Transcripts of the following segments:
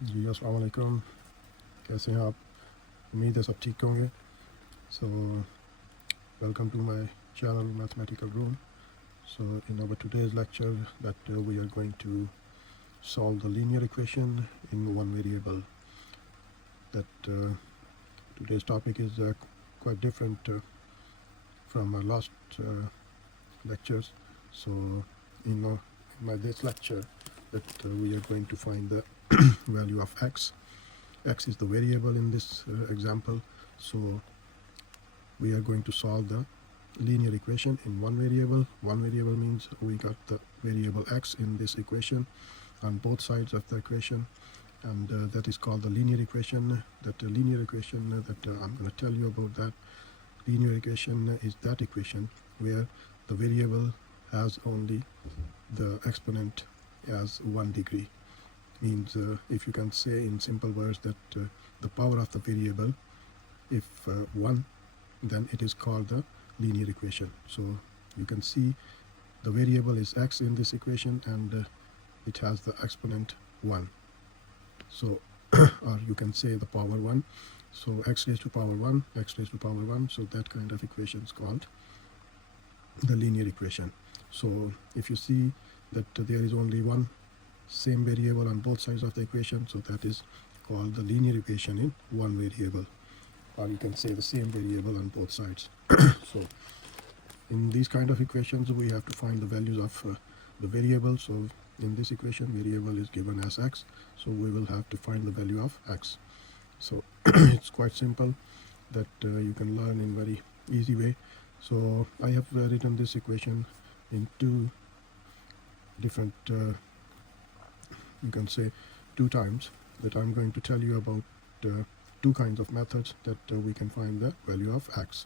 जी अस्सलाम वालेकुम, कैसे हैं आप? उम्मीद है सब ठीक होंगे. So welcome to my channel Mathematical Room. So in our today's lecture that we are going to solve the linear equation in one variable. That today's topic is quite different from our last lectures. So in this lecture that we are going to find the value of x. X is the variable in this example. So we are going to solve the linear equation in one variable. One variable means we got the variable x in this equation on both sides of the equation, and that is called the linear equation. That linear equation that I'm going to tell you about, that linear equation is that equation where the variable has only the exponent as 1 degree. Means if you can say in simple words that the power of the variable, if 1, then it is called the linear equation. So you can see the variable is x in this equation, and it has the exponent 1. So or you can say the power 1. So x raised to power 1, x raised to power 1. So that kind of equation is called the linear equation. So if you see that there is only one same variable on both sides of the equation, so that is called the linear equation in one variable, or you can say the same variable on both sides. So in these kind of equations we have to find the values of the variable. So in this equation variable is given as x, so we will have to find the value of x. So it's quite simple that you can learn in very easy way. So I have written this equation in two different you can say two times, that I'm going to tell you about two kinds of methods that we can find the value of x.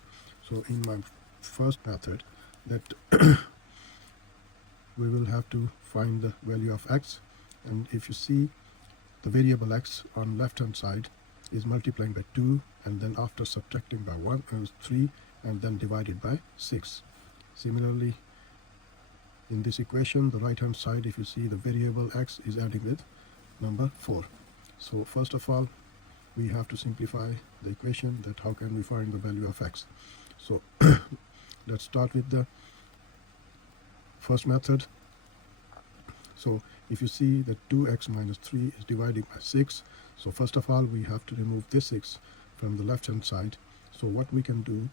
So in my first method, that we will have to find the value of x, and if you see the variable x on left hand side is multiplying by 2, and then after subtracting by 1 is 3, and then divided by 6. Similarly, in this equation, the right hand side, if you see the variable x is adding with number 4. So first of all, we have to simplify the equation, that how can we find the value of x. So let's start with the first method. So if you see that 2x minus 3 is divided by 6, so first of all we have to remove this 6 from the left hand side. So what we can do,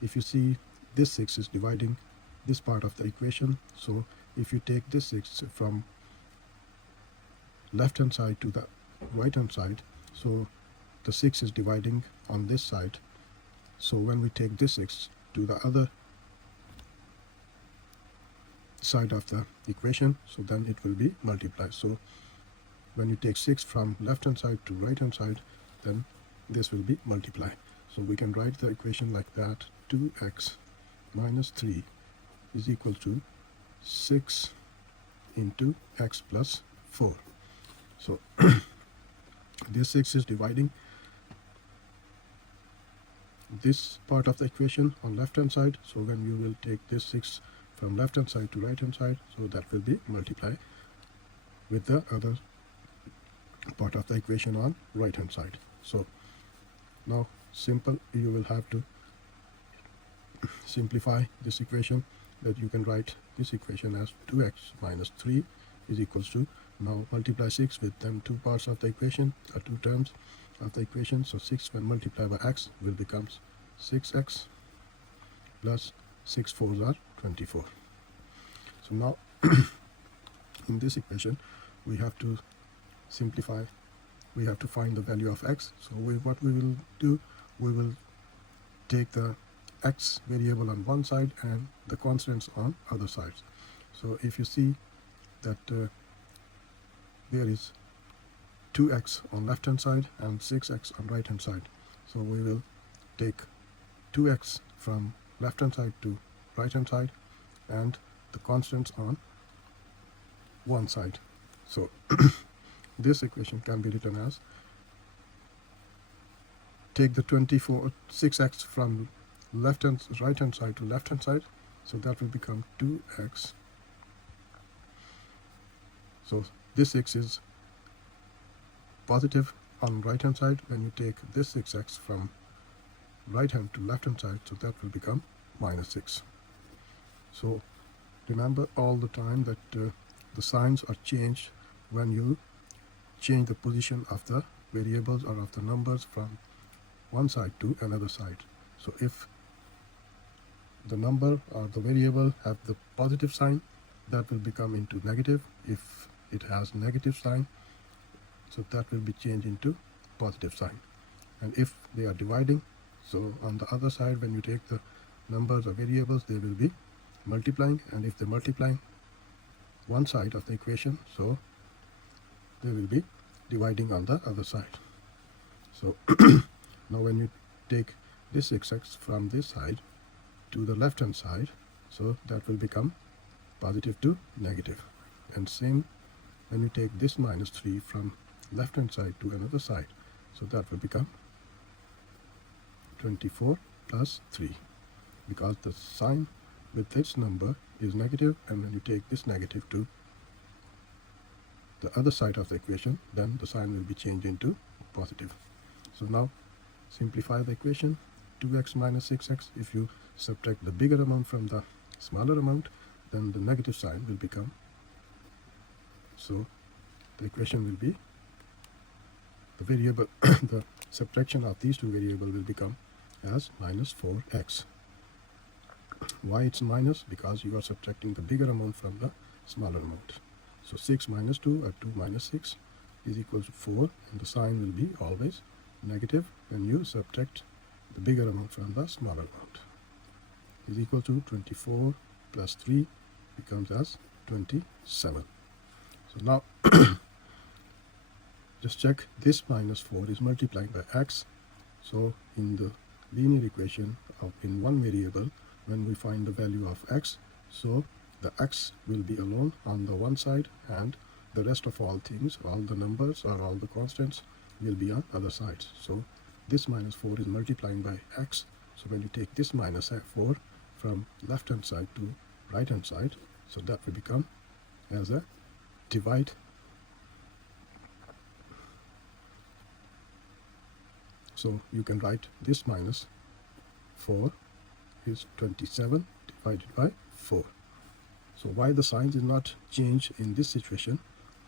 if you see this 6 is dividing this part of the equation, so if you take this 6 from left hand side to the right hand side, so the 6 is dividing on this side. So when we take this 6 to the other side of the equation, so then it will be multiplied. So when you take 6 from left hand side to right hand side, then this will be multiplied. So we can write the equation like that: 2x minus 3 is equal to 6 into x plus 4. So this 6 is dividing this part of the equation on left hand side. So when you will take this 6 from left hand side to right hand side, so that will be multiplied with the other part of the equation on right hand side. So now simple, you will have to simplify this equation, that you can write this equation as 2x minus 3 is equals to, now multiply 6 with them two parts of the equation, or two terms of the equation. So 6 when multiplied by x will becomes 6x plus 6 4s are 24. So now in this equation we have to simplify, we have to find the value of x. So what we will do, we will take the x variable on one side and the constants on other sides. So if you see that there is 2x on left hand side and 6x on right hand side, so we will take 2x from left hand side to right hand side and the constants on one side. So this equation can be written as, take the 6x from right hand side to left hand side, so that will become 2x. So this 6 is positive on right hand side. When you take this 6x from right hand to left hand side, so that will become minus 6. So remember all the time that the signs are changed when you change the position of the variables or of the numbers from one side to another side. So if the number or the variable have the positive sign, that will become into negative. If it has negative sign, so that will be changed into positive sign. And if they are dividing, so on the other side, when you take the numbers or variables, they will be multiplying. And if they multiplying one side of the equation, so they will be dividing on the other side. So now when you take this 6x from this side to the left hand side, so that will become positive to negative. And same when you take this minus 3 from left hand side to another side, so that will become 24 plus 3, because the sign with this number is negative, and when you take this negative to the other side of the equation, then the sign will be changed into positive. So now simplify the equation. 2x minus 6x, if you subtract the bigger amount from the smaller amount, then the negative sign will become, so the equation will be the variable the subtraction of these two variables will become as minus 4x. Why it's minus? Because you are subtracting the bigger amount from the smaller amount. So 6 minus 2 or 2 minus 6 is equal to 4, and the sign will be always negative when you subtract the bigger amount from the smaller amount. Is equal to 24 plus 3 becomes as 27. So now just check, this minus 4 is multiplied by x. So in the linear equation of in one variable, when we find the value of x, so the x will be alone on the one side, and the rest of all things, all the numbers or all the constants, will be on other sides. So this minus 4 is multiplying by x. So when you take this minus 4 from left hand side to right hand side, so that will become as a divide. So you can write this minus 4 is 27 divided by 4. So why the sign is not changed in this situation?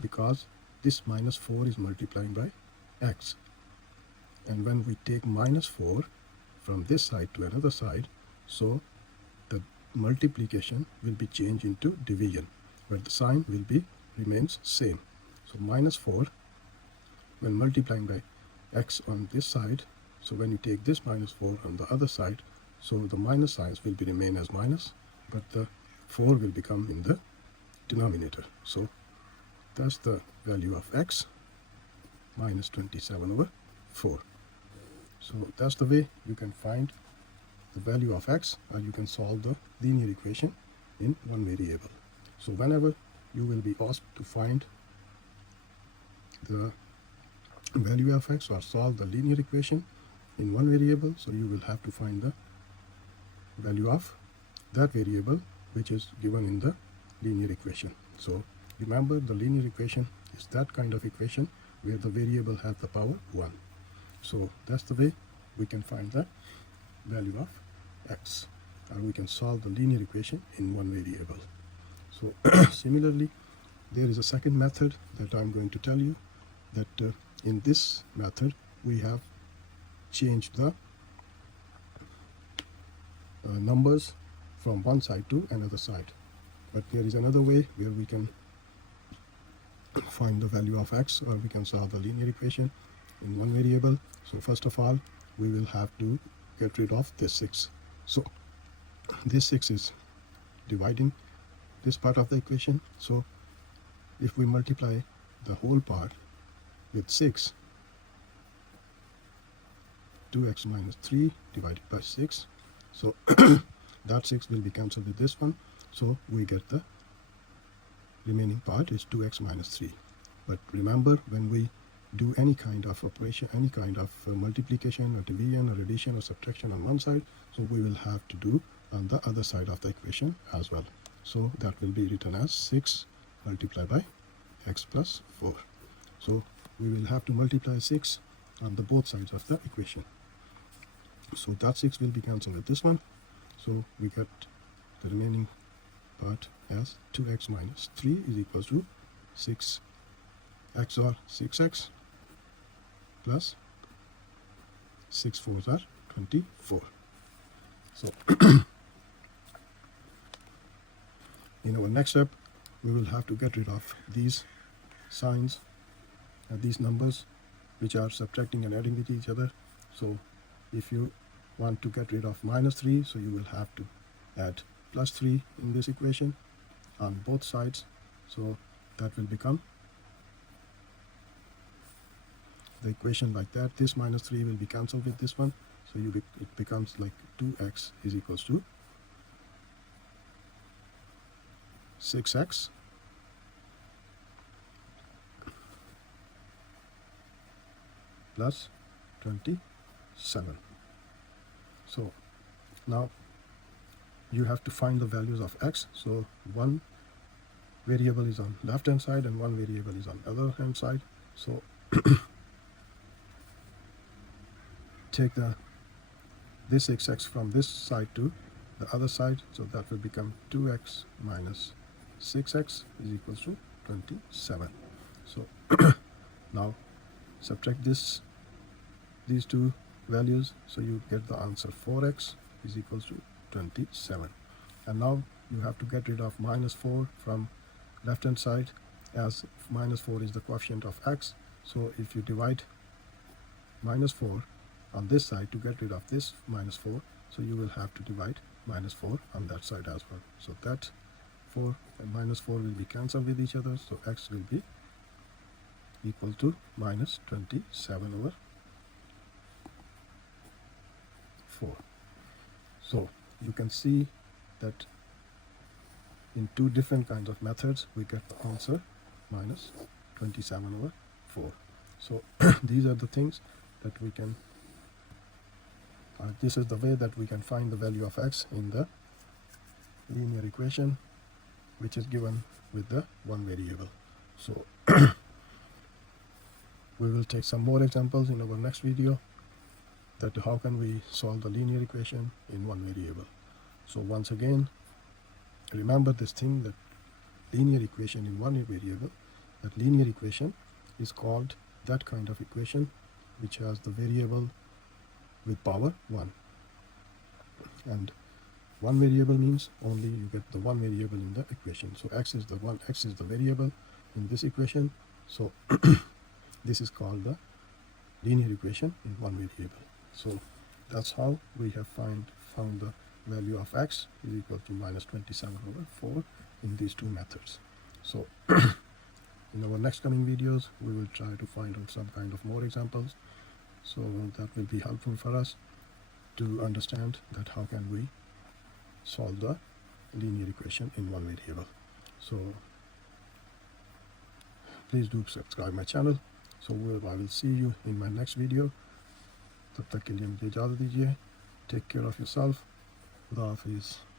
Because this minus 4 is multiplying by x. And when we take minus 4 from this side to another side, so the multiplication will be changed into division, where the sign will be remains same. So minus 4 when multiplying by x on this side, so when you take this minus 4 on the other side, so the minus signs will be remain as minus, but the 4 will become in the denominator. So that's the value of x, minus 27 over 4. So that's the way you can find the value of x, or you can solve the linear equation in one variable. So whenever you will be asked to find the value of x or solve the linear equation in one variable, so you will have to find the value of that variable which is given in the linear equation. So remember, the linear equation is that kind of equation where the variable has the power 1. So that's the way we can find the value of x, or we can solve the linear equation in one variable. So similarly, there is a second method that I'm going to tell you, that in this method we have changed the numbers from one side to another side. But there is another way where we can find the value of x, or we can solve the linear equation in one variable. So first of all, we will have to get rid of this 6. So this 6 is dividing this part of the equation. So if we multiply the whole part with 6, 2x minus 3 divided by 6, so that 6 will be cancelled with this one, so we get the remaining part is 2x minus 3. But remember, when we do any kind of operation, any kind of multiplication or division or addition or subtraction on one side, so we will have to do on the other side of the equation as well. So that will be written as 6 multiplied by x plus 4. So we will have to multiply 6 on the both sides of the equation. So that 6 will be cancelled with this one. So we get the remaining part as 2x minus 3 is equals to 6x or 6x plus 6 4s are 24. So in our next step, we will have to get rid of these signs and these numbers which are subtracting and adding with each other. So if you want to get rid of minus 3, so you will have to add plus 3 in this equation on both sides. So that will become the equation like that. This minus 3 will be cancelled with this one. So it becomes like 2x is equals to 6x plus 27. So now you have to find the values of x. So one variable is on left hand side and one variable is on other hand side. So take this 6x from this side to the other side, so that will become 2x minus 6x is equals to 27. So now subtract these two values, so you get the answer 4x is equals to 27. And now you have to get rid of minus 4 from left hand side, as minus 4 is the coefficient of x. So if you divide minus 4 on this side to get rid of this minus 4, so you will have to divide minus 4 on that side as well. So that 4 and minus 4 will be cancelled with each other, so x will be equal to minus 27 over 4. So you can see that in two different kinds of methods we get the answer minus 27 over 4. So these are the things that we can this is the way that we can find the value of x in the linear equation which is given with the one variable. So we will take some more examples in our next video, that how can we solve the linear equation in one variable. So once again, remember this thing, that linear equation in one variable, that linear equation is called that kind of equation which has the variable with power 1. And one variable means only you get the one variable in the equation. So x is the variable in this equation. So this is called the linear equation in one variable. So that's how we have found the value of x is equal to minus 27 over 4 in these two methods. So in our next coming videos we will try to find out some kind of more examples, so that will be helpful for us to understand that how can we solve the linear equation in one variable. So please do subscribe my channel. So I will see you in my next video. तब तक के लिए मुझे इजाज़त दीजिए. Take care of yourself. खुदा हाफिज़.